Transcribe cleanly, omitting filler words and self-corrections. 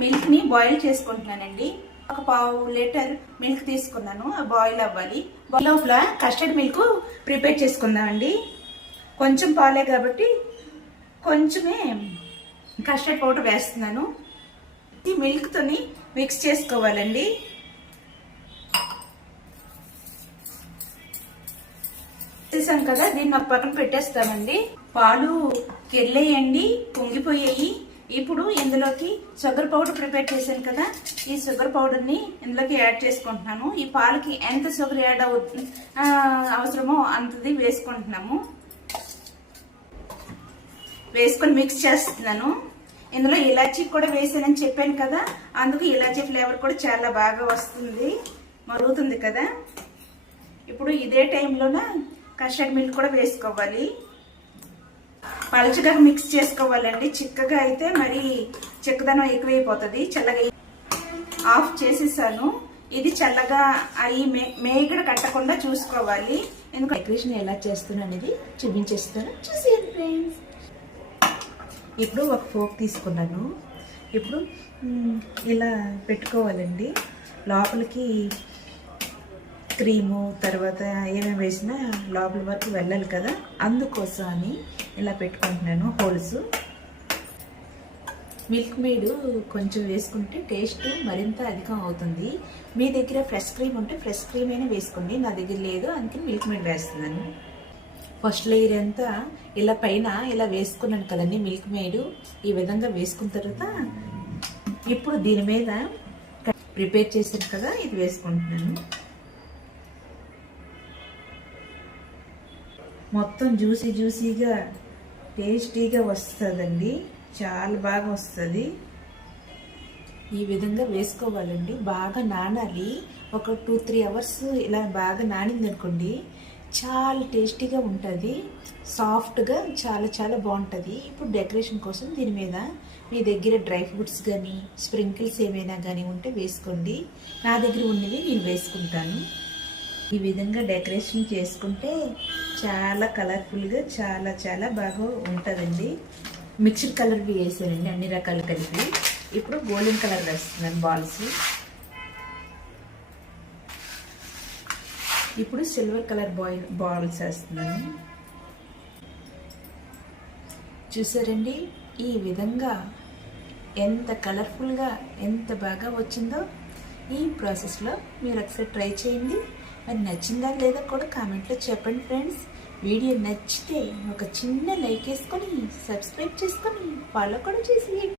మిల్క్ని boil చేసుకుంటున్నానండి. ఒక పావు లీటర్ మిల్క్ తీసుకున్నాను, బాయిల్ అవ్వాలి. లోపల కస్టర్డ్ మిల్క్ ప్రిపేర్ చేసుకుందామండి. కొంచెం పాలే కాబట్టి కొంచెమే కస్టర్డ్ పౌడర్ వేస్తున్నాను. ఈ మిల్క్తోని మిక్స్ చేసుకోవాలండి. చేసాం కదా, దీన్ని ఒక పక్కన పెట్టేస్తామండి. పాలు కెళ్ళేయండి, పొంగిపోయాయి. ఇప్పుడు ఇందులోకి షుగర్ పౌడర్ ప్రిపేర్ చేశాను కదా, ఈ షుగర్ పౌడర్ని ఇందులోకి యాడ్ చేసుకుంటున్నాను. ఈ పాలకి ఎంత షుగర్ యాడ్ అవసరమో అంతది వేసుకుంటున్నాము. వేసుకొని మిక్స్ చేస్తున్నాను. ఇందులో ఇలాచీ కూడా వేసానని చెప్పాను కదా, అందుకు ఇలాచీ ఫ్లేవర్ కూడా చాలా బాగా వస్తుంది, మరుగుతుంది కదా. ఇప్పుడు ఇదే టైంలోన కస్టర్డ్ మిల్క్ కూడా వేసుకోవాలి. పలచగా మిక్స్ చేసుకోవాలండి. చిక్కగా అయితే మరి చిక్కదనం ఎక్కువైపోతుంది. చల్లగా ఆఫ్ చేసేసాను. ఇది చల్లగా అవి మేగడ కట్టకుండా చూసుకోవాలి. ఎందుకంటే డెకరేషన్ ఎలా చేస్తున్నాను అనేది చూపించేస్తాను, చూసేయండి ఫ్రెండ్స్. ఇప్పుడు ఒక ఫోక్ తీసుకున్నాను. ఇప్పుడు ఇలా పెట్టుకోవాలండి. లోపలికి క్రీము తర్వాత ఏమేమి వేసినా లోపల వరకు వెళ్ళాలి కదా, అందుకోసం అని ఇలా పెట్టుకుంటున్నాను హోల్స్. మిల్క్ మేడ్ కొంచెం వేసుకుంటే టేస్ట్ మరింత అధికం అవుతుంది. మీ దగ్గర ఫ్రెష్ క్రీమ్ ఉంటే ఫ్రెష్ క్రీమ్ అయినా వేసుకోండి, నా దగ్గర లేదు, అందుకని మిల్క్ మేడ్ వేస్తున్నాను. ఫస్ట్ లేయర్ అంతా ఇలా పైన ఇలా వేసుకున్నాను కదండి మిల్క్ మేడ్. ఈ విధంగా వేసుకున్న తర్వాత ఇప్పుడు దీని మీద ప్రిపేర్ చేశాను కదా, ఇది వేసుకుంటున్నాను. మొత్తం జ్యూసీగా టేస్టీగా వస్తుందండి, చాలా బాగా వస్తుంది. ఈ విధంగా వేసుకోవాలండి. బాగా నానాలి. ఒక 2-3 అవర్స్ ఇలా బాగా నానింది అనుకోండి, చాలా టేస్టీగా ఉంటుంది, సాఫ్ట్గా చాలా బాగుంటుంది. ఇప్పుడు డెకరేషన్ కోసం దీని మీద మీ దగ్గర డ్రై ఫ్రూట్స్ కానీ స్ప్రింకిల్స్ ఏమైనా కానీ ఉంటే వేసుకోండి. నా దగ్గర ఉన్నవి నేను వేసుకుంటాను. ఈ విధంగా డెకరేషన్ చేసుకుంటే చాలా కలర్ఫుల్గా చాలా బాగా ఉంటుందండి. మిక్స్డ్ కలర్ వేసానండి, అన్ని రకాలు కలిపి. ఇప్పుడు గోల్డెన్ కలర్ వేస్తున్నాను బాల్స్. ఇప్పుడు సిల్వర్ కలర్ బాల్స్ వేస్తున్నాను. చూసారండి, ఈ విధంగా ఎంత కలర్ఫుల్గా ఎంత బాగా వచ్చిందో. ఈ ప్రాసెస్లో మీరు ఒకసారి ట్రై చేయండి. మరి నచ్చిందా లేదా కూడా కామెంట్లో చెప్పండి ఫ్రెండ్స్. వీడియో నచ్చితే ఒక చిన్న లైక్ వేసుకొని సబ్స్క్రైబ్ చేసుకొని ఫాలో కూడా చేసి